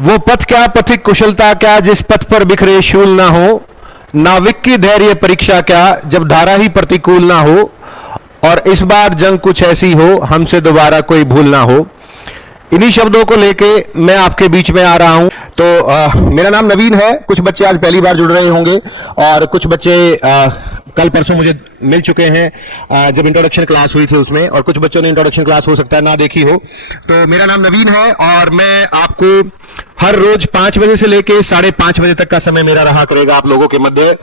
वो पथ क्या पथिक कुशलता क्या जिस पथ पर बिखरे शूल ना हो, नाविक की धैर्य परीक्षा क्या जब धारा ही प्रतिकूल ना हो, और इस बार जंग कुछ ऐसी हो हमसे दोबारा कोई भूल ना हो। इन्हीं शब्दों को लेके मैं आपके बीच में आ रहा हूं। तो मेरा नाम नवीन है। कुछ बच्चे आज पहली बार जुड़ रहे होंगे और कुछ बच्चे कल परसों मुझे मिल चुके हैं जब इंट्रोडक्शन क्लास हुई थी उसमें, और कुछ बच्चों ने इंट्रोडक्शन क्लास हो सकता है ना देखी हो। तो मेरा नाम नवीन है और मैं आपको हर रोज 5 बजे से लेके 5:30 बजे तक का समय मेरा रहा करेगा आप लोगों के मध्य।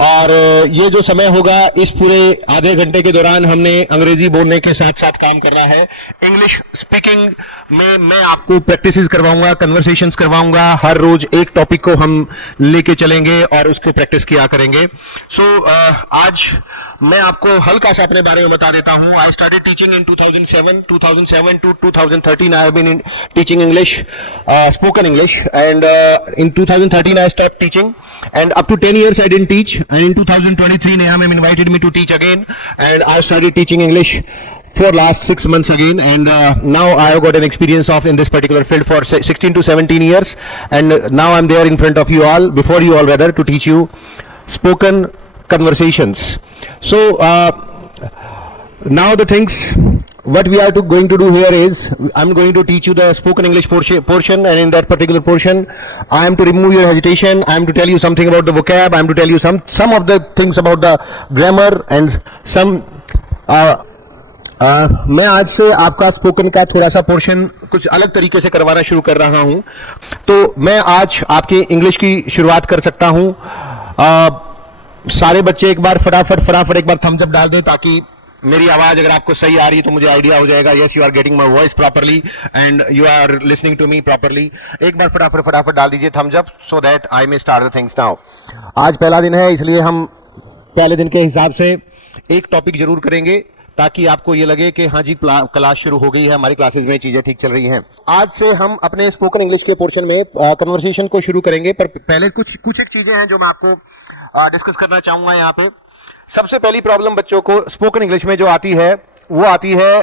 और ये जो समय होगा इस पूरे आधे घंटे के दौरान हमने अंग्रेजी बोलने के साथ साथ काम करना है। इंग्लिश स्पीकिंग में मैं आपको प्रैक्टिसेस करवाऊंगा, कन्वर्सेशंस करवाऊंगा। हर रोज एक टॉपिक को हम लेके चलेंगे और उसको प्रैक्टिस किया करेंगे। सो आज मैं आपको हल्का सा अपने बारे में बता देता हूं। I started teaching in 2007 to 2013 I have been teaching English, spoken English, and in 2013 I stopped teaching, and up to 10 years I didn't teach, and in 2023 Neham invited me to teach again, and I started teaching English for last 6 months again, and now I have got an experience of in this particular field for 16 to 17 years, and now I'm there in front of you all, before you all rather, to teach you spoken conversations. So now the things what we are going to do here is I'm going to teach you the spoken English portion, and in that particular portion I am to remove your hesitation. I am to tell you something about the vocab. I am to tell you some of the things about the grammar and some मैं आज से आपका spoken का थोड़ा सा portion कुछ अलग तरीके से करवाना शुरू कर रहा हूं। तो मैं आज आपकी इंग्लिश की शुरुआत कर सकता हूं। सारे बच्चे एक बार फटाफट एक बार थम्स अप डाल दें ताकि मेरी आवाज अगर आपको सही आ रही है तो मुझे आइडिया हो जाएगा। Yes, you are getting my voice properly and you are listening to me properly. एक बार फटाफट डाल दीजिए thumbs up so that I may start the things now. आज पहला दिन है इसलिए हम पहले दिन के हिसाब से एक टॉपिक जरूर करेंगे ताकि आपको ये लगे कि हाँ जी क्लास शुरू हो गई है, हमारी क्लासेस में चीजें ठीक चल रही हैं। आज से हम अपने स्पोकन इंग्लिश के पोर्शन में कन्वर्सेशन को शुरू करेंगे, पर पहले कुछ एक चीजें हैं जो मैं आपको डिस्कस करना चाहूंगा यहाँ पे। सबसे पहली प्रॉब्लम बच्चों को स्पोकन इंग्लिश में जो आती है वो आती है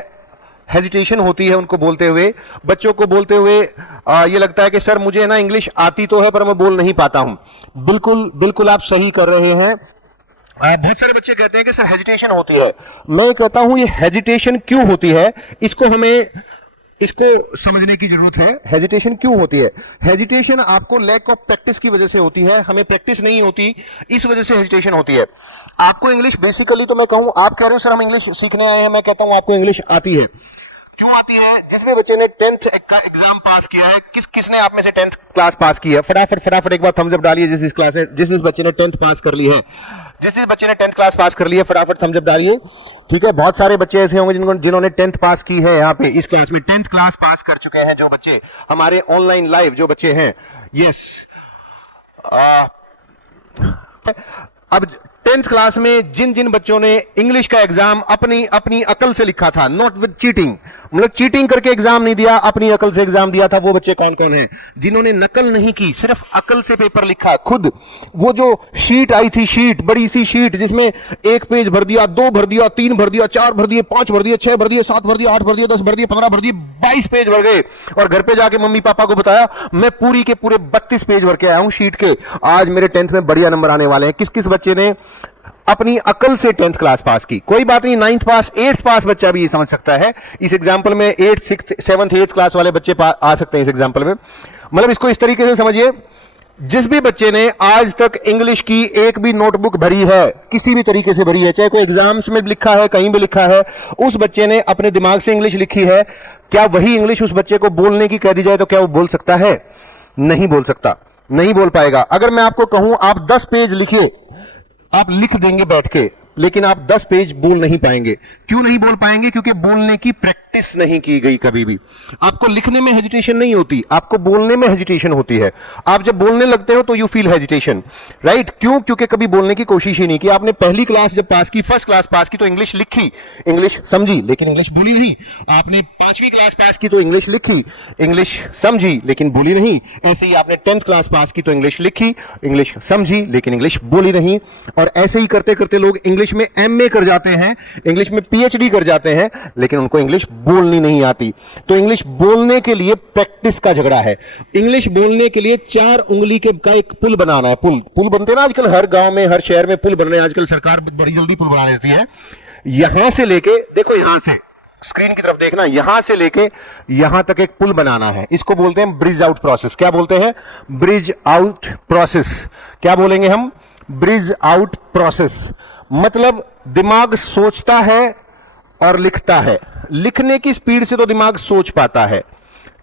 हेजिटेशन होती है उनको बोलते हुए। बच्चों को बोलते हुए ये लगता है कि सर मुझे ना इंग्लिश आती तो है पर मैं बोल नहीं पाता हूं। बिल्कुल आप सही कर रहे हैं। बहुत सारे बच्चे कहते हैं कि सर हेजिटेशन होती है। मैं कहता हूं ये हेजिटेशन क्यों होती है इसको समझने की जरूरत है। हेजिटेशन क्यों होती है? हेजिटेशन आपको लैक ऑफ प्रैक्टिस की वजह से होती है। हमें प्रैक्टिस नहीं होती, इस वजह से हेजिटेशन होती है। आपको इंग्लिश बेसिकली तो मैं कहूं, आप कह रहे हो सर हम इंग्लिश सीखने आए हैं, मैं कहता हूं आपको इंग्लिश आती है। क्यों आती है? जिसमें बच्चे ने 10th का एग्जाम पास किया है, किसने आप में से 10th क्लास पास की है? फटाफट एक बार थम्स अप डालिए जिस बच्चे ने 10th पास कर ली है। जिस बच्चे ने 10th क्लास पास कर ली है फटाफट थम्स अप डालिए। ठीक है, बहुत सारे बच्चे ऐसे होंगे जिन्होंने 10th पास की है। यहाँ पे इस क्लास में 10th क्लास पास कर चुके हैं जो बच्चे हमारे ऑनलाइन लाइव जो बच्चे हैं। यस, अब 10th क्लास में जिन बच्चों ने इंग्लिश का एग्जाम अपनी अकल से लिखा था, नॉट विद चीटिंग, मतलब चीटिंग करके एग्जाम नहीं दिया, अपनी अकल से एग्जाम दिया था, वो बच्चे कौन कौन हैं? जिन्होंने नकल नहीं की, सिर्फ अकल से पेपर लिखा खुद। वो जो शीट आई थी, शीट बड़ी सी शीट जिसमें 1 पेज भर दिया, 2 भर दिया, 3 भर दिया, 4 भर दिए, 5 भर दिए, 6 भर दिए, 7 भर दिया, 8 भर दिया, 10 भर दिए, 15 भर दिए, 22 पेज भर गए। और घर पे जाके मम्मी पापा को बताया मैं पूरी के पूरे 32 पेज भर के आया हूं शीट के, आज मेरे 10th में बढ़िया नंबर आने वाले हैं। किस बच्चे ने अपनी अकल से 10th क्लास पास की? कोई बात नहीं, 9th पास 8th पास बच्चा भी ये समझ सकता है। इस एग्जाम्पल में 8th 6th 7th 8th class वाले बच्चे आ सकते हैं इस एग्जाम्पल में। मतलब इसको इस तरीके से समझिए, जिस भी बच्चे ने आज तक इंग्लिश की एक भी नोटबुक भरी है, किसी भी तरीके से भरी है, चाहे कोई एग्जाम्स में लिखा है, कहीं भी लिखा है, उस बच्चे ने अपने दिमाग से इंग्लिश लिखी है। क्या वही इंग्लिश उस बच्चे को बोलने की कह दी जाए तो क्या वो बोल सकता है? नहीं बोल सकता, नहीं बोल पाएगा। अगर मैं आपको कहूं आप 10 पेज लिखिए, आप लिख देंगे बैठ के, लेकिन आप 10 पेज बोल नहीं पाएंगे। क्यों नहीं बोल पाएंगे? क्योंकि बोलने की प्रैक्टिस नहीं की गई कभी भी। आपको लिखने में हेजिटेशन नहीं होती, आपको बोलने में हेजिटेशन होती है। आप जब बोलने लगते हो तो यू फील हेजिटेशन, राइट? क्यों? क्योंकि कभी बोलने की कोशिश ही नहीं की। आपने पहली क्लास जब पास की, फर्स्ट क्लास पास की तो इंग्लिश लिखी, इंग्लिश समझी, लेकिन इंग्लिश बोली नहीं। आपने 5वीं क्लास पास की तो इंग्लिश लिखी, इंग्लिश समझी, लेकिन बोली नहीं। ऐसे ही आपने 10th क्लास पास की तो इंग्लिश लिखी, इंग्लिश समझी, लेकिन इंग्लिश बोली नहीं। और ऐसे ही करते करते लोग इंग्लिश इंग्लिश में एमए कर जाते हैं, इंग्लिश में पीएचडी कर जाते हैं, लेकिन उनको इंग्लिश बोलनी नहीं आती। तो इंग्लिश बोलने के लिए प्रैक्टिस का झगड़ा है। इंग्लिश बोलने के लिए 4 उंगली के का एक पुल बनाना है। पुल बनते हैं ना आजकल, हर गांव में हर शहर में पुल बन रहे हैं आजकल, सरकार बड़ी जल्दी पुल बना देती है। यहां से लेके देखो, यहां से स्क्रीन की तरफ देखना, यहां से लेके यहां तक एक पुल बनाना है। इसको बोलते हैं ब्रिज आउट प्रोसेस। क्या बोलते हैं? Bridge out process. क्या बोलेंगे हम? Bridge out process. मतलब दिमाग सोचता है और लिखता है। लिखने की स्पीड से तो दिमाग सोच पाता है,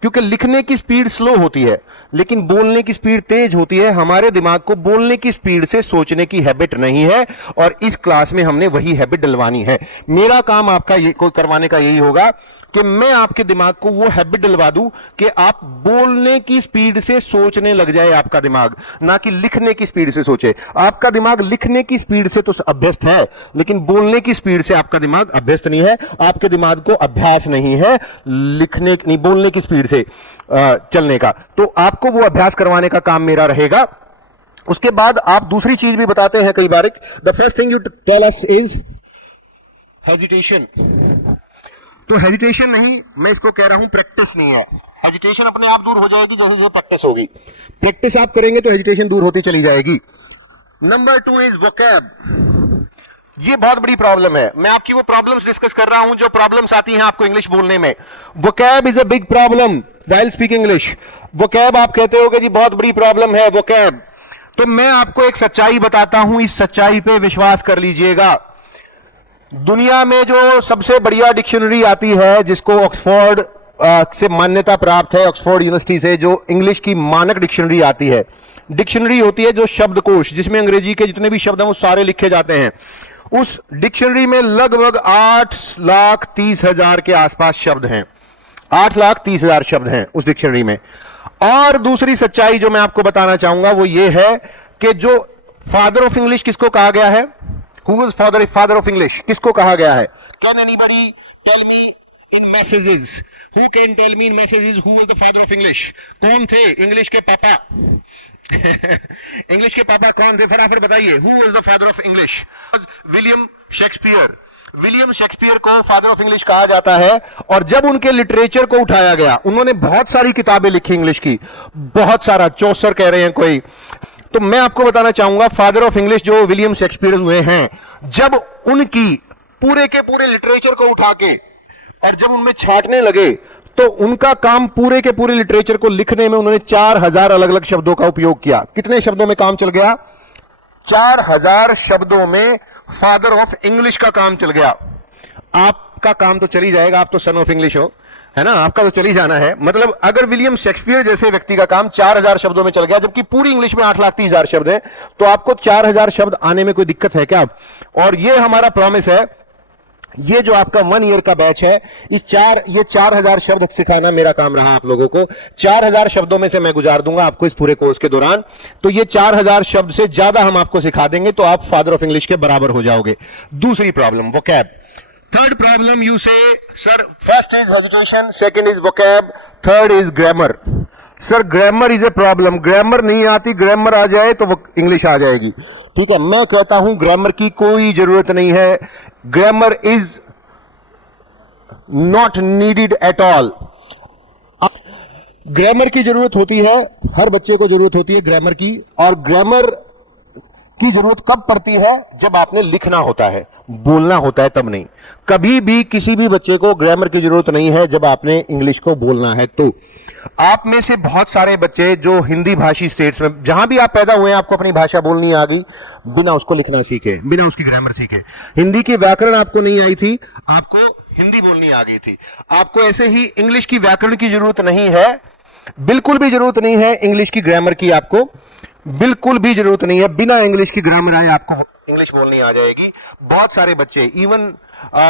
क्योंकि लिखने की स्पीड स्लो होती है, लेकिन बोलने की स्पीड तेज होती है। हमारे दिमाग को बोलने की स्पीड से सोचने की हैबिट नहीं है, और इस क्लास में हमने वही हैबिट डलवानी है। मेरा काम आपका ये कोई करवाने का यही होगा कि मैं आपके दिमाग को वो हैबिट डलवा दूं कि आप बोलने की स्पीड से सोचने लग जाए आपका दिमाग, ना कि लिखने की स्पीड से सोचे। आपका दिमाग लिखने की स्पीड से तो अभ्यस्त है, लेकिन बोलने की स्पीड से आपका दिमाग अभ्यस्त नहीं है। आपके दिमाग को अभ्यास नहीं है लिखने नहीं, बोलने की स्पीड से चलने का। तो आपको वो अभ्यास करवाने का काम मेरा रहेगा। उसके बाद आप दूसरी चीज भी बताते हैं कई बार। The first thing you tell us is hesitation. तो हेजिटेशन नहीं, मैं इसको कह रहा हूं प्रैक्टिस नहीं है। हेजिटेशन अपने आप दूर हो जाएगी जैसे जैसे प्रैक्टिस होगी। प्रैक्टिस आप करेंगे तो हेजिटेशन दूर होती चली जाएगी। Number 2 is vocab. ये बहुत बड़ी प्रॉब्लम है। मैं आपकी वो प्रॉब्लम्स डिस्कस कर रहा हूं जो प्रॉब्लम्स आती हैं आपको इंग्लिश बोलने में। Vocab is a big problem while speaking English. Vocab आप कहते हो कि जी बहुत बड़ी प्रॉब्लम है वोकैब। तो मैं आपको एक सच्चाई बताता हूं, इस सच्चाई पे विश्वास कर लीजिएगा। दुनिया में जो सबसे बढ़िया डिक्शनरी आती है, जिसको ऑक्सफोर्ड से मान्यता प्राप्त है, ऑक्सफोर्ड यूनिवर्सिटी से, जो इंग्लिश की मानक डिक्शनरी आती है। डिक्शनरी होती है जो शब्दकोश, जिसमें अंग्रेजी के जितने भी शब्द हैं वो सारे लिखे जाते हैं। उस डिक्शनरी में लगभग 8,30,000 के आसपास शब्द हैं। 8,30,000 शब्द हैं उस डिक्शनरी में। और दूसरी सच्चाई जो मैं आपको बताना चाहूंगा वो ये है कि जो फादर ऑफ इंग्लिश किसको कहा गया है? Who was father of English? किसको कहा गया है? Can anybody tell me in messages? Who can tell me in messages who was the father of English? कौन थे इंग्लिश के पापा? इंग्लिश के पापा कौन थे? फटाफट बताइए। Who was the father of English? William Shakespeare. William Shakespeare को फादर ऑफ इंग्लिश कहा जाता है। और जब उनके लिटरेचर को उठाया गया, उन्होंने बहुत सारी किताबें लिखी इंग्लिश की, बहुत सारा, 64 कह रहे हैं कोई। तो मैं आपको बताना चाहूंगा फादर ऑफ इंग्लिश जो विलियम शेक्सपियर हुए हैं, जब उनकी पूरे के पूरे लिटरेचर को उठा के और जब उनमें छांटने लगे, तो उनका काम पूरे के पूरे लिटरेचर को लिखने में उन्होंने 4,000 अलग अलग शब्दों का उपयोग किया। कितने शब्दों में काम चल गया? 4,000 शब्दों में फादर ऑफ इंग्लिश का काम चल गया। आपका काम तो चल ही जाएगा, आप तो सन ऑफ इंग्लिश हो, है ना, आपका तो चल ही जाना है। मतलब अगर विलियम शेक्सपियर जैसे व्यक्ति का काम 4,000 शब्दों में चल गया, जबकि पूरी इंग्लिश में 8,30,000 शब्द हैं, तो आपको 4,000 शब्द आने में कोई दिक्कत है क्या? और ये हमारा प्रॉमिस है, ये जो आपका 1 ईयर का बैच है, ये 4,000 शब्द सिखाना मेरा काम रहा आप लोगों को। 4,000 शब्दों में से मैं गुजार दूंगा आपको इस पूरे कोर्स के दौरान। तो ये 4,000 शब्द से ज्यादा हम आपको सिखा देंगे, तो आप फादर ऑफ इंग्लिश के बराबर हो जाओगे। दूसरी problem vocab. Third problem you say sir, first is hesitation, second is vocab, third is grammar. Sir grammar is a problem. Grammar नहीं आती, ग्रामर आ जाए तो वो इंग्लिश आ जाएगी। ठीक है, मैं कहता हूं ग्रामर की कोई जरूरत नहीं है। Grammar is not needed at all. Grammar की जरूरत होती है, हर बच्चे को जरूरत होती है ग्रामर की। और ग्रामर की जरूरत कब पड़ती है? जब आपने लिखना होता है, बोलना होता है तब नहीं। कभी भी किसी भी बच्चे को ग्रामर की जरूरत नहीं है जब आपने इंग्लिश को बोलना है। तो आप में से बहुत सारे बच्चे जो हिंदी भाषी स्टेट्स में, जहां भी आप पैदा हुए हैं, आपको अपनी भाषा बोलनी आ गई बिना उसको लिखना सीखे, बिना उसकी ग्रामर सीखे। हिंदी की व्याकरण आपको नहीं आई थी, आपको हिंदी बोलनी आ गई थी। आपको ऐसे ही इंग्लिश की व्याकरण की जरूरत नहीं है, बिल्कुल भी जरूरत नहीं है इंग्लिश की ग्रामर की, आपको बिल्कुल भी जरूरत नहीं है। बिना इंग्लिश की ग्रामर आए आपको इंग्लिश बोलनी आ जाएगी। बहुत सारे बच्चे, इवन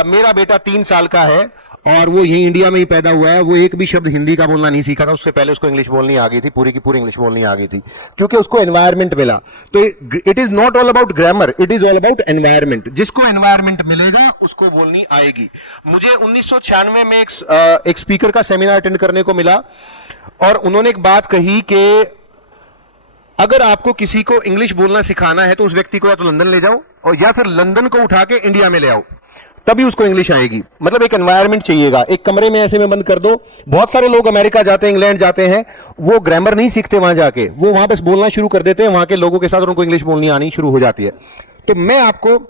मेरा बेटा 3 साल का है और वो यही इंडिया में ही पैदा हुआ है, वो एक भी शब्द हिंदी का बोलना नहीं सीखा था। उससे पहले उसको इंग्लिश बोलनी आ गई थी, पूरी की पूरी इंग्लिश बोलनी आ गई थी, क्योंकि उसको एनवायरमेंट मिला। तो it is not all about grammar, it is all about environment. जिसको एनवायरमेंट मिलेगा उसको बोलनी आएगी। मुझे 1996 में एक स्पीकर का सेमिनार अटेंड करने को मिला और उन्होंने एक बात कही कि अगर आपको किसी को इंग्लिश बोलना सिखाना है तो उस व्यक्ति को या तो लंदन ले जाओ और या फिर लंदन को उठा के इंडिया में ले आओ, तभी उसको इंग्लिश आएगी। मतलब एक एनवायरनमेंट चाहिएगा, एक कमरे में ऐसे में बंद कर दो। बहुत सारे लोग अमेरिका जाते हैं, इंग्लैंड जाते हैं, वो ग्रामर नहीं सीखते वहां जाके, वो वहां बस बोलना शुरू कर देते हैं वहां के लोगों के साथ और उनको इंग्लिश बोलनी आनी शुरू हो जाती है। तो मैं आपको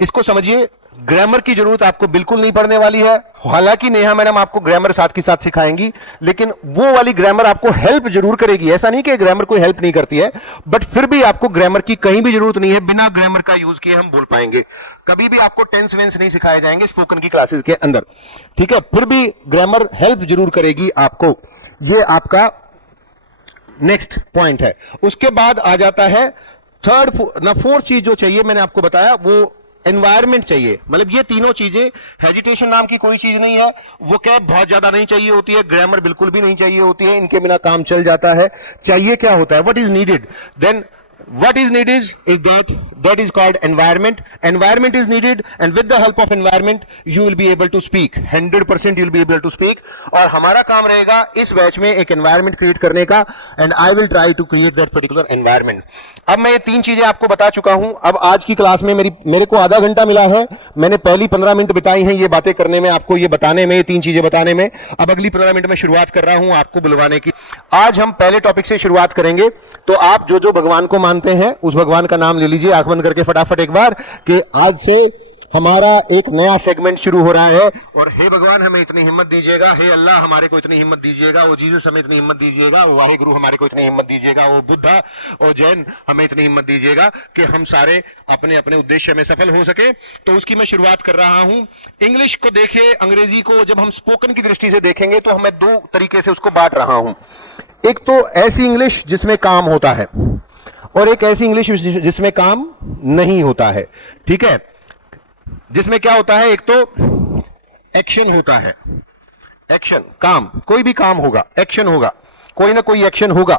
इसको समझिए, ग्रामर की जरूरत आपको बिल्कुल नहीं पड़ने वाली है। हालांकि नेहा मैडम आपको ग्रामर साथ के साथ सिखाएंगी, लेकिन वो वाली ग्रामर आपको हेल्प जरूर करेगी। ऐसा नहीं कि ग्रामर कोई हेल्प नहीं करती है, बट फिर भी आपको ग्रामर की कहीं भी जरूरत नहीं है। बिना ग्रामर का यूज किए हम बोल पाएंगे। कभी भी आपको टेंस वेंस नहीं सिखाए जाएंगे स्पोकन की क्लासेस के अंदर, ठीक है। फिर भी ग्रामर हेल्प जरूर करेगी आपको। ये आपका नेक्स्ट पॉइंट है। उसके बाद आ जाता है फोर्थ चीज जो चाहिए, मैंने आपको बताया, वो एनवायरमेंट चाहिए। मतलब ये तीनों चीजें, हेजिटेशन नाम की कोई चीज नहीं है, वो क्या बहुत ज्यादा नहीं चाहिए होती है, ग्रामर बिल्कुल भी नहीं चाहिए होती है, इनके बिना काम चल जाता है। चाहिए क्या होता है, what is needed, then what is needed is that is called environment. Environment is needed, and with the help of environment you will be able to speak 100%, you will be able to speak। और हमारा काम रहेगा इस batch में एक environment create करने का, and I will try to create that particular environment। अब मैं ये तीन चीजें आपको बता चुका हूं। अब आज की क्लास में मेरे को आधा घंटा मिला है, मैंने पहली 15 मिनट बिताई हैं ये बातें करने में, आपको ये बताने में, ये तीन चीजें बताने में। अब अगली 15 मिनट में शुरुआत कर रहा हूं आपको बुलवाने की। आज हम पहले टॉपिक से शुरुआत करेंगे। तो आप जो जो भगवान को मानते हैं उस भगवान का नाम ले लीजिए आंख बंद करके फटाफट एक बार, कि आज से हमारा एक नया सेगमेंट शुरू हो रहा है। और हे भगवान हमें इतनी हिम्मत दीजिएगा, हे अल्लाह हमारे को इतनी हिम्मत दीजिएगा, ओ जीसस हमें इतनी हिम्मत दीजिएगा, ओ वाहेगुरु हमारे को इतनी हिम्मत दीजिएगा, ओ बुद्धा ओ जैन हमें इतनी हिम्मत दीजिएगा कि हम सारे अपने अपने उद्देश्य में सफल हो सके। तो उसकी मैं शुरुआत कर रहा हूं। इंग्लिश को देखिए, अंग्रेजी को जब हम स्पोकन की दृष्टि से देखेंगे तो मैं दो तरीके से उसको बांट रहा हूं। एक तो ऐसी इंग्लिश जिसमें काम होता है, और एक ऐसी इंग्लिश जिसमें काम नहीं होता है, ठीक है। जिसमें क्या होता है, एक तो एक्शन होता है, एक्शन काम, कोई भी काम होगा, एक्शन होगा, कोई ना कोई एक्शन होगा।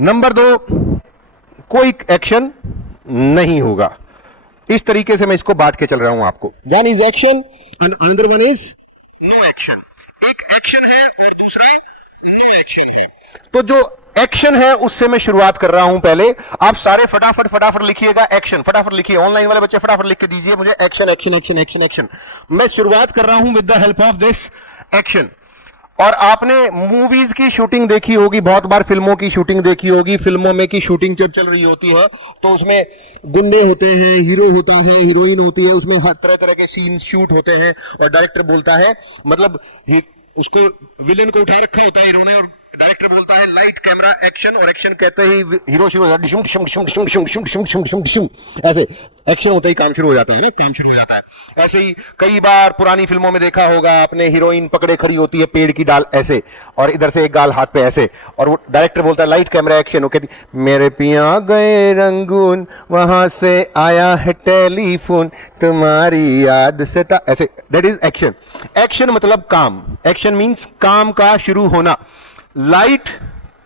नंबर दो, कोई एक्शन नहीं होगा। इस तरीके से मैं इसको बांट के चल रहा हूं आपको। One is action and another one is no action. एक एक्शन है और दूसरा नो एक्शन है। तो जो एक्शन है उससे मैं शुरुआत कर रहा हूं। पहले आप सारे फटाफट लिखिएगा एक्शन, फटाफट लिखिए। ऑनलाइन वाले बच्चे फटाफट लिख के दीजिए मुझे action action action action action. मैं शुरुआत कर रहा हूं with the help of this action. और आपने मूवीज की शूटिंग देखी होगी, बहुत बार फिल्मों की शूटिंग देखी होगी। फिल्मों में की शूटिंग जब चल रही होती है तो उसमें गुंडे होते हैं, हीरो होता है, हीरोइन होती है, उसमें हर तरह तरह के सीन शूट होते हैं। और डायरेक्टर बोलता है, मतलब उसको विलेन को उठा रखा होता है हीरो ने, और डायरेक्टर बोलता है लाइट कैमरा एक्शन, और एक्शन कहते ही हीरो शुरू हो जाता है, ऐसे एक्शन होता ही काम शुरू हो जाता है, काम शुरू हो जाता है। ऐसे ही कई बार पुरानी फिल्मों में देखा होगा आपने, हीरोइन पकड़े खड़ी होती है पेड़ की डाल ऐसे, और इधर से एक गाल हाथ पे ऐसे, और वो डायरेक्टर बोलता है लाइट कैमरा एक्शन। वो कहती मेरे पिया गए रंगून, वहां से आया है टेलीफोन, तुम्हारी याद से ऐसे, दैट इज एक्शन। एक्शन मतलब काम, एक्शन मीन्स काम का शुरू होना। Light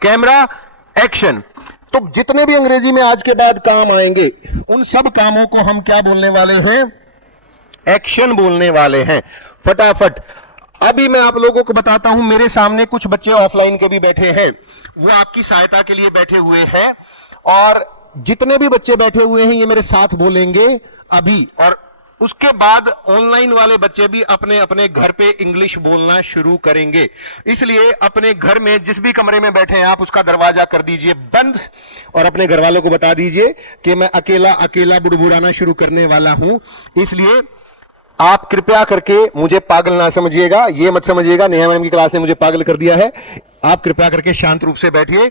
camera action. तो जितने भी अंग्रेजी में आज के बाद काम आएंगे उन सब कामों को हम क्या बोलने वाले हैं, एक्शन बोलने वाले हैं। फटाफट अभी मैं आप लोगों को बताता हूं, मेरे सामने कुछ बच्चे ऑफलाइन के भी बैठे हैं, वो आपकी सहायता के लिए बैठे हुए हैं। और जितने भी बच्चे बैठे हुए हैं ये मेरे साथ बोलेंगे अभी, और उसके बाद ऑनलाइन वाले बच्चे भी अपने अपने घर पे इंग्लिश बोलना शुरू करेंगे। इसलिए अपने घर में जिस भी कमरे में बैठे हैं आप उसका दरवाजा कर दीजिए बंद, और अपने घर वालों को बता दीजिए कि मैं अकेला अकेला बुड़बुड़ाना शुरू करने वाला हूं। इसलिए आप कृपया करके मुझे पागल ना समझिएगा, ये मत समझिएगा नेहा मैडम की क्लास ने मुझे पागल कर दिया है। आप कृपया करके शांत रूप से बैठिए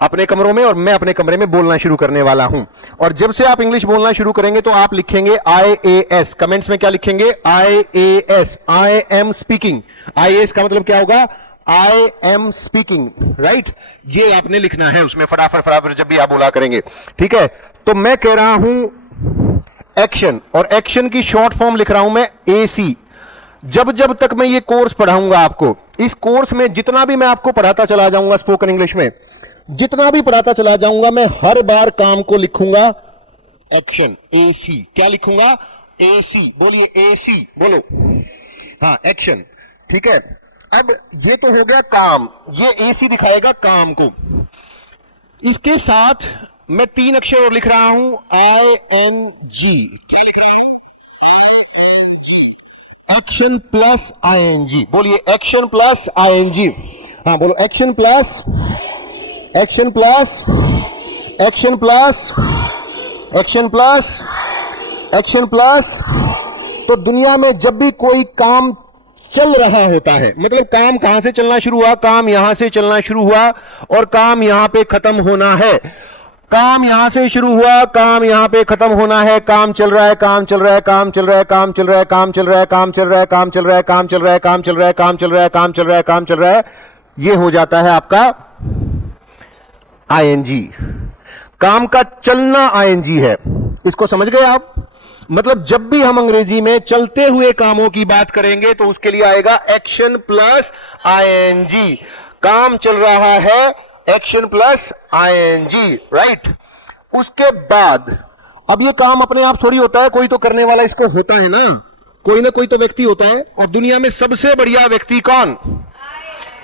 अपने कमरों में, और मैं अपने कमरे में बोलना शुरू करने वाला हूं। और जब से आप इंग्लिश बोलना शुरू करेंगे तो आप लिखेंगे IAS। कमेंट्स में क्या लिखेंगे, IAS, I am speaking. IAS का मतलब क्या होगा, आई एम स्पीकिंग, राइट। ये आपने लिखना है उसमें फटाफट जब भी आप बोला करेंगे, ठीक है। तो मैं कह रहा हूं एक्शन, और एक्शन की शॉर्ट फॉर्म लिख रहा हूं मैं AC। जब जब तक मैं ये कोर्स पढ़ाऊंगा आपको, इस कोर्स में जितना भी मैं आपको पढ़ाता चला जाऊंगा स्पोकन इंग्लिश में, जितना भी पढ़ाता चला जाऊंगा, मैं हर बार काम को लिखूंगा एक्शन, AC। क्या लिखूंगा, AC। बोलिए AC, बोलो, हाँ एक्शन, ठीक है। अब ये तो हो गया काम, ये एसी दिखाएगा काम को। इसके साथ मैं 3 अक्षर और लिख रहा हूं, ING। क्या लिख रहा हूं? ING। Action plus ING। बोलिए एक्शन प्लस ING। हाँ बोलो, action plus, action plus, action plus, action plus, action plus. तो दुनिया में जब भी कोई काम चल रहा होता है, मतलब काम कहां से चलना शुरू हुआ? काम यहां से चलना शुरू हुआ और काम यहां पे खत्म होना है। काम यहां से शुरू हुआ, काम यहां पे खत्म होना है। काम चल रहा है, काम चल रहा है, काम चल रहा है, काम चल रहा है, काम चल रहा है, काम चल रहा है, काम चल रहा है, काम चल रहा है, काम चल रहा है, काम चल रहा है, काम चल रहा है, काम चल रहा है। ये हो जाता है आपका ING। काम का चलना ING है। इसको समझ गए आप? मतलब जब भी हम अंग्रेजी में चलते हुए कामों की बात करेंगे तो उसके लिए आएगा एक्शन प्लस ING। काम चल रहा है, एक्शन प्लस ING, राइट। उसके बाद अब ये काम अपने आप थोड़ी होता है, कोई तो करने वाला इसको होता है ना, कोई ना कोई तो व्यक्ति होता है। और दुनिया में सबसे बढ़िया व्यक्ति कौन?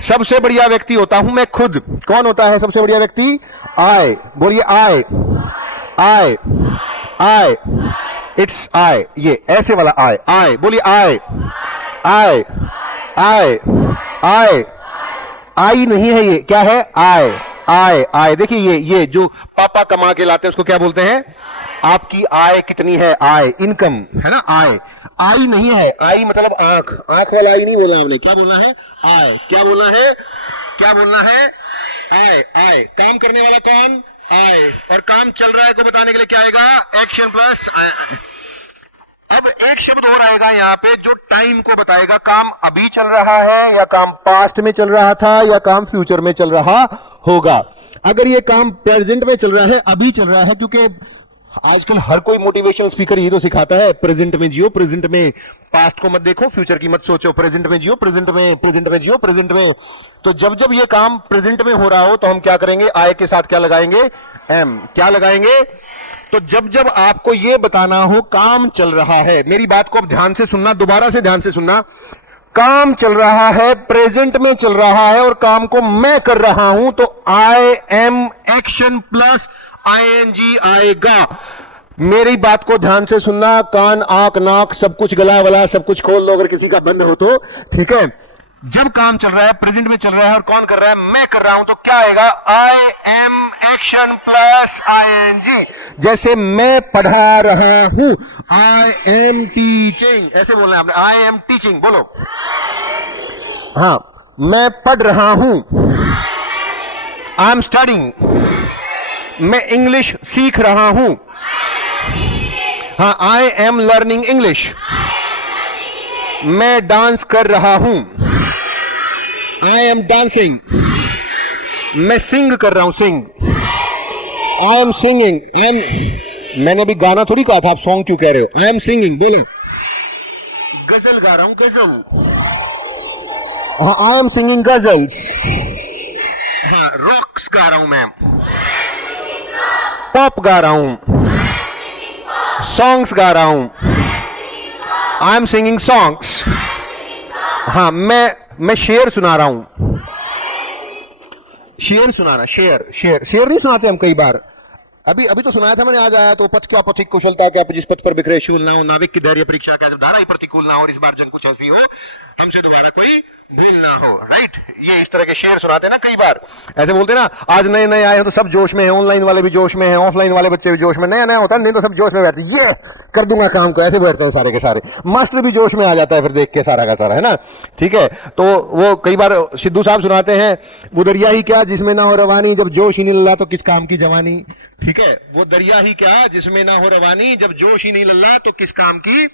सबसे बढ़िया व्यक्ति होता हूं मैं खुद। कौन होता है सबसे बढ़िया व्यक्ति? I। बोलिए I, I, I, it's I। ये ऐसे वाला I बोलिए I, I, I, I। I नहीं है ये, क्या है? I। देखिए ये जो पापा कमा के लाते हैं उसको क्या बोलते हैं? आपकी आय कितनी है? आय, इनकम है ना। आई नहीं है, आई मतलब आंख, आंख वाला आई नहीं बोलना आपने। क्या बोलना है? आय। क्या बोलना है? क्या बोलना है? आय। काम करने वाला कौन? आय। और काम चल रहा है को बताने के लिए क्या आएगा? Action plus. अब एक शब्द और आएगा यहां पे जो टाइम को बताएगा। काम अभी चल रहा है या काम पास्ट में चल रहा था या काम फ्यूचर में चल रहा होगा। अगर ये काम प्रेजेंट में चल रहा है, अभी चल रहा है, क्योंकि आजकल हर कोई मोटिवेशनल स्पीकर ये तो सिखाता है, प्रेजेंट में जियो, प्रेजेंट में, पास्ट को मत देखो, फ्यूचर की मत सोचो, प्रेजेंट में जियो, प्रेजेंट में जियो, प्रेजेंट में। तो जब जब ये काम प्रेजेंट में हो रहा हो तो हम क्या करेंगे? आय के साथ क्या लगाएंगे? एम। क्या लगाएंगे? तो जब जब आपको ये बताना हो काम चल रहा है, मेरी बात को अब ध्यान से सुनना, दोबारा से ध्यान से सुनना। काम चल रहा है, प्रेजेंट में चल रहा है और काम को मैं कर रहा हूं, तो I am action plus ING आएगा। मेरी बात को ध्यान से सुनना, कान, आंख, नाक, सब कुछ, गला वला सब कुछ खोल लो अगर किसी का बंद हो तो, ठीक है। जब काम चल रहा है, प्रेजेंट में चल रहा है और कौन कर रहा है? मैं कर रहा हूं, तो क्या आएगा? I am action plus ING। जैसे मैं पढ़ा रहा हूं, आई एम टीचिंग, ऐसे बोलना है आपने, आई एम टीचिंग बोलो। हाँ, मैं पढ़ रहा हूं, आई एम स्टडिंग। मैं इंग्लिश सीख रहा हूं, हाँ, आई एम लर्निंग इंग्लिश। मैं डांस कर रहा हूं, आई एम डांसिंग। मैं सिंग कर रहा हूं, सिंग, आई एम सिंगिंग। मैंने भी गाना थोड़ी कहा था, आप सॉन्ग क्यों कह रहे हो? आई एम सिंगिंग बोलो। गजल गा रहा हूं, गजल, हाँ, आई एम सिंगिंग गजल्स। हाँ, रॉक्स गा रहा हूं मैं, पॉप गा रहा हूं, सॉन्ग्स गा रहा हूं, आई एम सिंगिंग सॉन्ग्स। हाँ, मैं शेर सुना रहा हूं, शेर सुनाना, शेर नहीं सुनाते हम कई बार। अभी तो सुनाया था मैंने, आज आया तो पथ क्या पथिक कुशलता क्या, जिस पथ पर बिखरे शूल ना हो, नाविक की धैर्य परीक्षा क्या, जब धारा ही प्रतिकूल ना हो और इस बार जंग कुछ ऐसी हो हमसे दोबारा कोई भूल ना हो, राइट। ये इस तरह के शेर सुनाते ना कई बार, ऐसे बोलते ना, आज नए नए आए हो तो सब जोश में है, ऑनलाइन वाले भी जोश में है, ऑफलाइन वाले बच्चे भी जोश में, नया नया होता है नहीं तो सब जोश में बैठते, ये कर दूंगा काम को, ऐसे बैठते हैं सारे के सारे। मास्टर भी जोश में आ जाता है फिर देख के सारा का सारा, है ना, ठीक है। तो वो कई बार सिद्धू साहब सुनाते हैं, वो दरिया ही क्या जिसमें ना हो रवानी, जब जोश ही नहीं लल्ला तो किस काम की जवानी, ठीक है। वो दरिया ही क्या जिसमें ना हो रवानी, जब जोश ही नहीं लल्ला तो किस काम की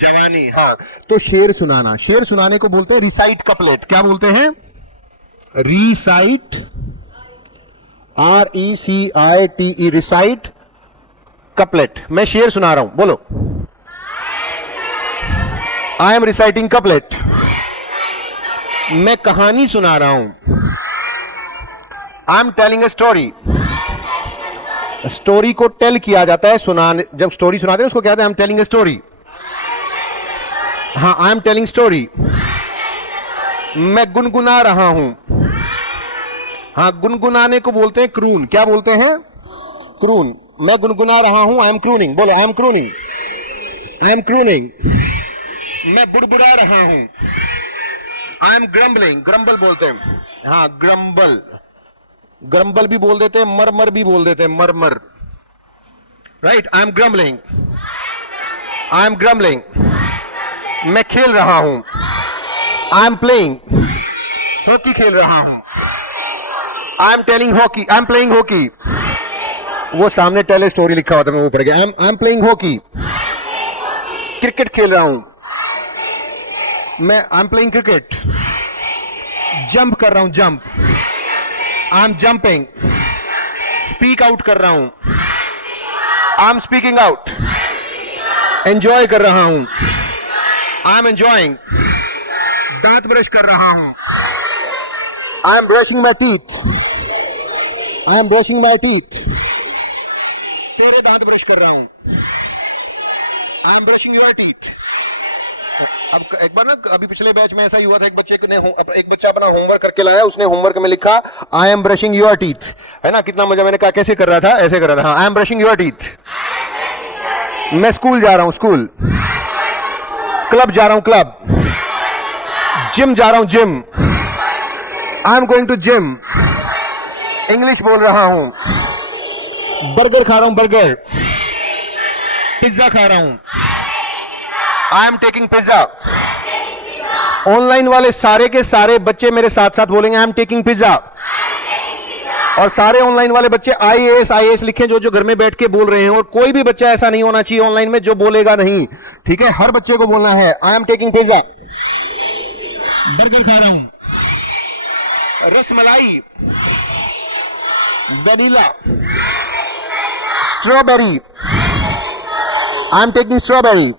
जवानी। हाँ, तो शेर सुनाना, शेर सुनाने को बोलते हैं रिसाइट कपलेट। क्या बोलते हैं? Recite, RECITE, recite couplet. मैं शेर सुना रहा हूं, बोलो। I M reciting couplet. मैं कहानी सुना रहा हूं, I am telling a story. Story को टेल किया जाता है, सुनाने, जब स्टोरी सुनाते हैं उसको कहते हैं I am telling a story. हाँ, आई एम टेलिंग स्टोरी। मैं गुनगुना रहा हूं। हाँ, गुनगुनाने को बोलते हैं क्रून। क्या बोलते हैं? क्रून। मैं गुनगुना रहा हूं, आई एम क्रूनिंग। बोलो, I am crooning, I am crooning. मैं बुड़बुड़ा रहा हूं, आई एम ग्रम्बलिंग। ग्रम्बल बोलते हैं। हाँ, ग्रम्बल। ग्रम्बल भी बोल देते हैं, मरमर भी बोल देते हैं, murmur. Right, I am grumbling, I am grumbling. मैं खेल रहा हूं, आई एम प्लेइंग। हॉकी खेल रहा हूं, I am telling hockey, I am playing hockey. वो सामने टेल स्टोरी लिखा हुआ था, मैं वो पढ़ गया। I am playing hockey. Cricket खेल रहा हूं मैं, I am playing cricket. Jump कर रहा हूं, jump, I am jumping. Speak out कर रहा हूं, I am speaking out. Enjoy कर रहा हूं, आई एम एंजॉइंग। दांत ब्रश कर रहा हूं, I M brushing my teeth, I am brushing my teeth. तेरे दांत ब्रश कर रहा हूं, I M brushing your teeth. अब एक बार ना, अभी पिछले बैच में ऐसा ही हुआ था, एक बच्चा अपना होमवर्क करके लाया, उसने होमवर्क में लिखा I am brushing your teeth, है ना? कितना मजा। मैंने कहा कैसे कर रहा था? ऐसे कर रहा था। हाँ, I M brushing your teeth. मैं स्कूल जा रहा हूं, स्कूल। क्लब जा रहा हूं, क्लब। जिम जा रहा हूं, gym. I am going to gym. English बोल रहा हूं। बर्गर खा रहा हूं, बर्गर। पिज्जा खा रहा हूं, I am taking pizza. Online वाले सारे के सारे बच्चे मेरे साथ साथ बोलेंगे आई एम टेकिंग पिज्जा। और सारे ऑनलाइन वाले बच्चे IAS लिखें, जो घर में बैठ के बोल रहे हैं। और कोई भी बच्चा ऐसा नहीं होना चाहिए ऑनलाइन में जो बोलेगा नहीं, ठीक है? हर बच्चे को बोलना है I am taking pizza. Burger खा रहा हूं, rasmalai, vanilla, strawberry, I am taking strawberry.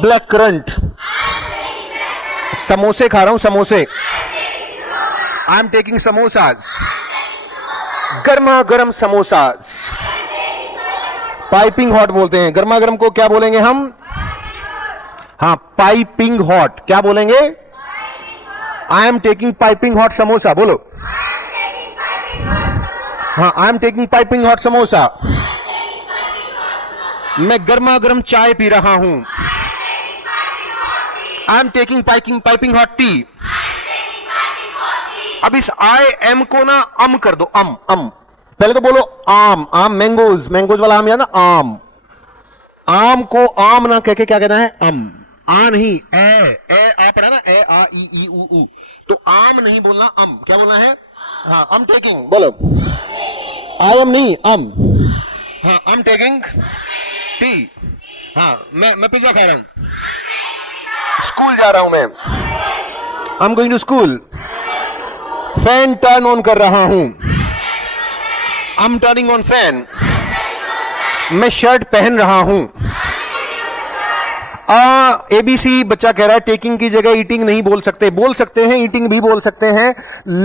Black currant. समोसे खा रहा हूं, समोसे, आई एम टेकिंग समोसाज। गर्मा गर्म समोसाज। पाइपिंग हॉट बोलते हैं। गर्मा गर्म को क्या बोलेंगे हम? हाँ, पाइपिंग हॉट। क्या बोलेंगे? I am taking piping hot samosa. बोलो। हाँ, I am taking piping hot samosa. मैं गर्मा गर्म चाय पी रहा हूं, I am taking piping hot T. अब इस आई एम को ना कर दो, अम। पहले तो बोलो आम, आम, मैंगोज, मैंगोज वाला आम, या ना आम। आम को आम ना कह के क्या कहना है? अम। आ नहीं, ए आ पढ़ा ना, ए आ ई उ। तो आम नहीं बोलना, अम। क्या बोलना है? हाँ, अम टेकिंग। बोलो, आई एम नहीं, अम। हाँ, अम टेकिंग टी। हाँ, मैं पिज्जा खा रहा हूं। स्कूल जा रहा हूं मैं, I am going to school. Fan turn on कर रहा हूं, I am turning on fan. मैं शर्ट पहन रहा हूं। ABC बच्चा कह रहा है टेकिंग की जगह ईटिंग नहीं बोल सकते। बोल सकते हैं, ईटिंग भी बोल सकते हैं,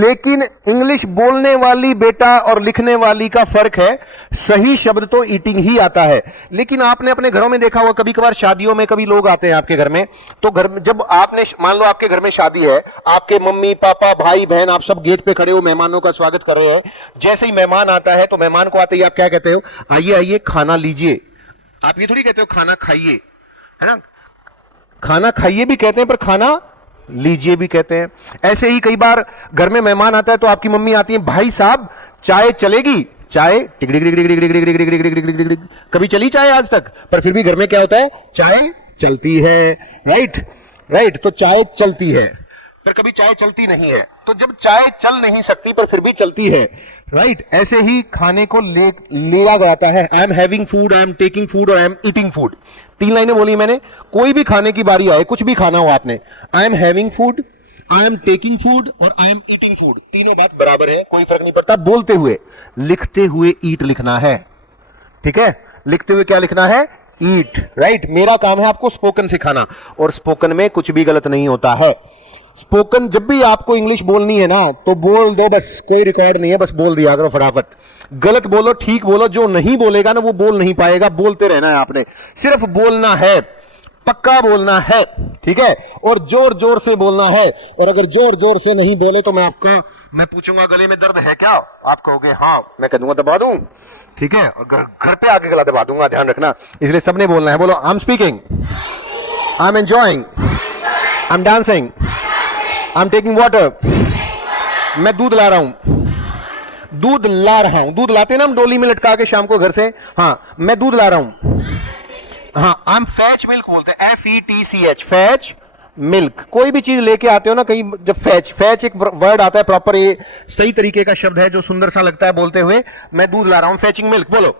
लेकिन इंग्लिश बोलने वाली बेटा और लिखने वाली का फर्क है। सही शब्द तो ईटिंग ही आता है। लेकिन आपने अपने घरों में देखा हुआ, कभी कभार शादियों में कभी लोग आते हैं आपके घर में, तो घर में जब आपने, मान लो आपके घर में शादी है, आपके मम्मी पापा भाई बहन आप सब गेट पे खड़े हो, मेहमानों का स्वागत कर रहे हैं। जैसे ही मेहमान आता है तो मेहमान को आते ही आप क्या कहते हो? आइए आइए, खाना लीजिए। आप ये थोड़ी कहते हो खाना खाइए, है ना? खाना खाइए भी कहते हैं, पर खाना लीजिए भी कहते हैं। ऐसे ही कई बार घर में मेहमान आता है तो आपकी मम्मी आती है, भाई साहब चाय चलेगी? चाय टिक टिक टिक टिक टिक टिक टिक टिक टिक टिक टिक टिक टिक। कभी चली चाय आज तक? पर फिर भी घर में क्या होता है? चाय चलती है। राइट। तो चाय चलती है, पर कभी चाय चलती नहीं है। तो जब चाय चल नहीं सकती पर फिर भी चलती है, राइट, ऐसे ही खाने को लिया जाता है। I am having food, I am taking food और आई एम ईटिंग फूड। 3 लाइनें बोली मैंने। कोई भी खाने की बारी आए, कुछ भी खाना हो आपने, I am having food, I am taking food और आई एम ईटिंग फूड, तीनों बात बराबर है, कोई फर्क नहीं पड़ता। बोलते हुए, लिखते हुए ईट लिखना है, ठीक है? लिखते हुए क्या लिखना है? ईट, राइट। मेरा काम है आपको स्पोकन सिखाना, और स्पोकन में कुछ भी गलत नहीं होता है। स्पोकन जब भी आपको इंग्लिश बोलनी है ना, तो बोल दो बस, कोई रिकॉर्ड नहीं है, बस बोल दिया करो फटाफट। गलत बोलो, ठीक बोलो, जो नहीं बोलेगा ना वो बोल नहीं पाएगा। बोलते रहना है आपने, सिर्फ बोलना है। पक्का बोलना है, ठीक है, और जोर जोर से बोलना है। और अगर जोर जोर से नहीं बोले तो मैं पूछूंगा गले में दर्द है क्या, आप कहोगे हाँ, मैं कह दूंगा दबा दूं, ठीक है, और घर पे आके गला दबा दूंगा, ध्यान रखना। इसलिए सबने बोलना है। बोलो, I am speaking, I am enjoying, I am dancing, I am taking water, मैं दूध ला रहा हूं, दूध ला रहा हूं, दूध लाते ना हम डोली में लटका के शाम को घर से, हाँ, मैं दूध ला रहा हूं। हाँ, आई एम फैच मिल्क बोलते हैं, FETCH, फैच मिल्क। कोई भी चीज लेके आते हो ना कहीं, जब फैच एक वर्ड आता है प्रॉपर, ये सही तरीके का शब्द है जो सुंदर सा लगता है बोलते हुए। मैं दूध ला रहा हूं, फैचिंग मिल्क, बोलो।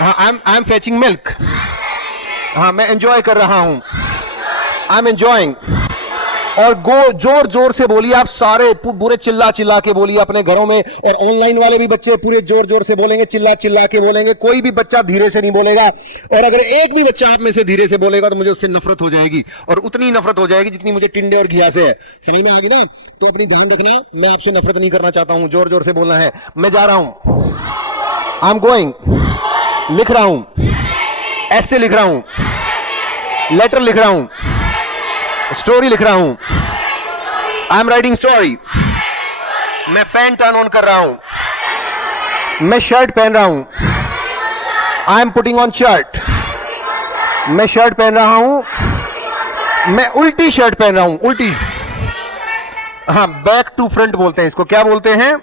हाँ, आई एम फैचिंग मिल्क। हाँ, मैं एंजॉय कर रहा हूं, आई एम एंजॉइंग। और जोर जोर से बोलिए, आप सारे पूरे चिल्ला चिल्ला के बोलिए अपने घरों में, और ऑनलाइन वाले भी बच्चे पूरे जोर जोर से बोलेंगे, चिल्ला चिल्ला के बोलेंगे। कोई भी बच्चा धीरे से नहीं बोलेगा, और अगर एक भी बच्चा आप में से धीरे से बोलेगा तो मुझे उससे नफरत हो जाएगी, और उतनी नफरत हो जाएगी जितनी मुझे टिंडे और घिया से है। समझ में आ गई ना? तो अपनी ध्यान रखना, मैं आपसे नफरत नहीं करना चाहता हूं, जोर जोर से बोलना है। मैं जा रहा हूं, आई एम गोइंग, लिख रहा हूं, ऐसे लिख रहा हूं, लेटर लिख रहा हूं, स्टोरी लिख रहा हूं, आई एम राइटिंग स्टोरी, मैं फैन टर्न ऑन कर रहा हूं, मैं शर्ट पहन रहा हूं, I am putting on shirt, मैं शर्ट पहन रहा हूं, मैं उल्टी शर्ट पहन रहा हूं, उल्टी। हाँ, बैक टू फ्रंट बोलते हैं इसको, क्या बोलते हैं?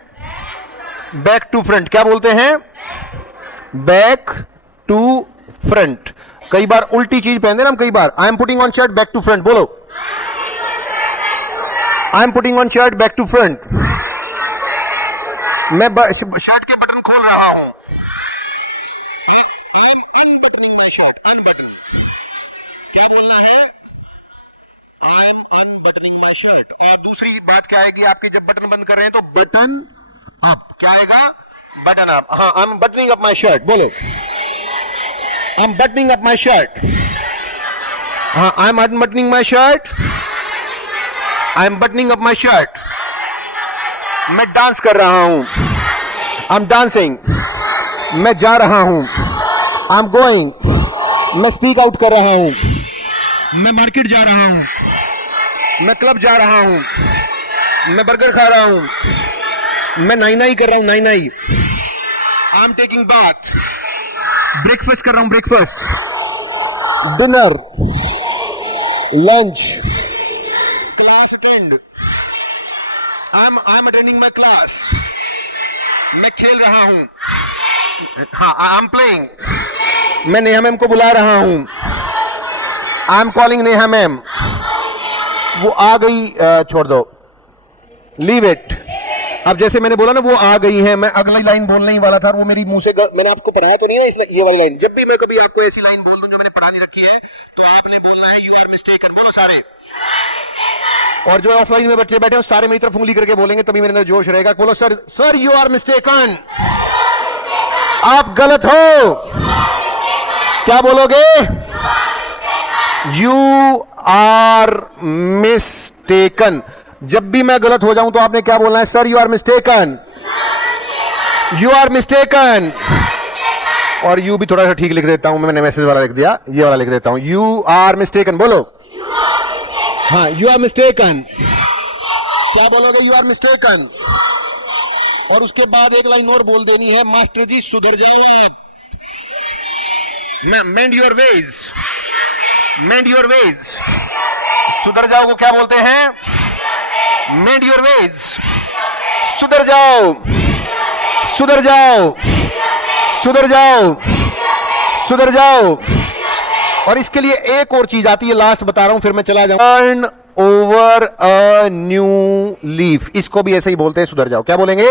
बैक टू फ्रंट, क्या बोलते हैं? Back to front. कई बार उल्टी चीज पहनते ना हम, कई बार। I am putting on shirt back to front, बोलो। I am putting on shirt back to front, मैं शर्ट के बटन खोल रहा हूं, I am unbuttoning my shirt, unbutton, क्या बोलना है? I am unbuttoning my shirt. और दूसरी बात क्या है कि आपके जब बटन बंद कर रहे हैं तो बटन अप, क्या आएगा? Button up. हाँ, I am buttoning up my shirt, बोलो। I am buttoning up my shirt. हाँ, I am unbuttoning my shirt, I am buttoning up my shirt. मैं डांस कर रहा हूं, आई एम डांसिंग। मैं जा रहा हूं, आई एम गोइंग। मैं स्पीक आउट कर रहा हूं, मैं मार्केट जा रहा हूं, मैं क्लब जा रहा हूं, मैं बर्गर खा रहा हूं, मैं नाई नाई कर रहा हूं, नाई नाई। I am taking bath, breakfast कर रहा हूं, breakfast, dinner, lunch, attend, I am attending my class, मैं खेल रहा हूं, हाँ, आई एम प्लेइंग, मैं नेहा मैम को बुला रहा हूं, I am calling Neha ma'am, वो आ गई, छोड़ दो, लीव इट। अब जैसे मैंने बोला ना वो आ गई है, मैं अगली लाइन बोलने ही वाला था, वो मेरी मुंह से मैंने आपको पढ़ाया तो नहीं ना इसलिए ये वाली लाइन। जब भी मैं कभी आपको ऐसी लाइन बोल दूं जो मैंने पढ़ानी रखी है तो आपने बोलना है यू आर मिस्टेकन, बोलो सारे। और जो ऑफलाइन में बच्चे बैठे हो सारे मेरी तरफ उंगली करके बोलेंगे तभी मेरे अंदर जोश रहेगा। बोलो sir, sir you are mistaken, आप गलत हो। क्या बोलोगे? You are mistaken. जब भी मैं गलत हो जाऊं तो आपने क्या बोलना है? Sir you are mistaken, you are mistaken. और यू भी थोड़ा सा ठीक लिख देता हूं, मैंने मैसेज वाला लिख दिया, ये वाला लिख देता हूं, यू आर मिस्टेकन, बोलो। हाँ, यू आर मिस्टेकन। क्या बोलोगे? You are mistaken. और उसके बाद एक लाइन और बोल देनी है, मास्टर जी सुधर जाओ आप, मेंड your veg, mend your veg. सुधर जाओ को क्या बोलते हैं? मेंड योर वेज। सुधर जाओ, सुधर जाओ, सुधर जाओ, सुधर जाओ। और इसके लिए एक और चीज आती है, लास्ट बता रहा हूं फिर मैं चला जाऊं। Turn over a new leaf, इसको भी ऐसे ही बोलते हैं, सुधर जाओ। क्या बोलेंगे?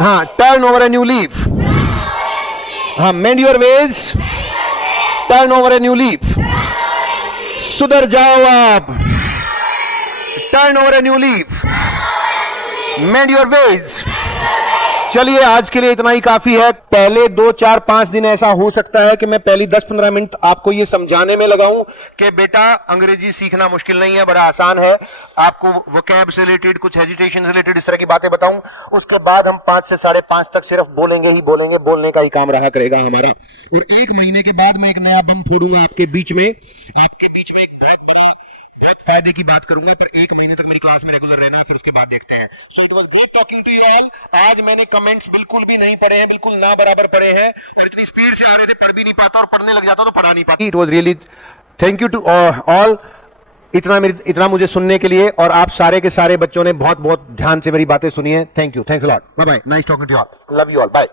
हाँ, turn over a new leaf. हाँ, mend your ways, turn over a new leaf. सुधर जाओ आप, turn over a new leaf, mend your ways, चलिए आज के लिए इतना ही काफी है। पहले 2, 4, 5 दिन ऐसा हो सकता है कि मैं पहली 10-15 मिनट आपको ये समझाने में लगाऊं कि बेटा अंग्रेजी सीखना मुश्किल नहीं है, बड़ा आसान है। आपको वोकैब से रिलेटेड, कुछ हेजिटेशन से रिलेटेड इस तरह की बातें बताऊं। उसके बाद हम 5 से 5:30 तक सिर्फ बोलेंगे ही बोलेंगे, बोलने का ही काम रहा करेगा हमारा। और 1 महीने के बाद मैं एक नया बम फोड़ूंगा आपके बीच में एक बहुत फायदे की बात करूंगा। पर 1 महीने तक मेरी क्लास में रेगुलर रहना, फिर उसके बाद देखते हैं। So it was great talking to you all. आज मैंने कमेंट्स बिल्कुल भी नहीं पढ़े हैं, बिल्कुल ना बराबर पढ़े हैं, और इतनी स्पीड से आ रहे थे पढ़ भी नहीं पाता, और पढ़ने लग जाता तो पढ़ा नहीं पाता। It was really thank you to all इतना मुझे सुनने के लिए, और आप सारे के सारे बच्चों ने बहुत बहुत ध्यान से मेरी बातें सुनी है। Thank you, thanks a lot, bye bye, nice talking to you all, love you all, bye.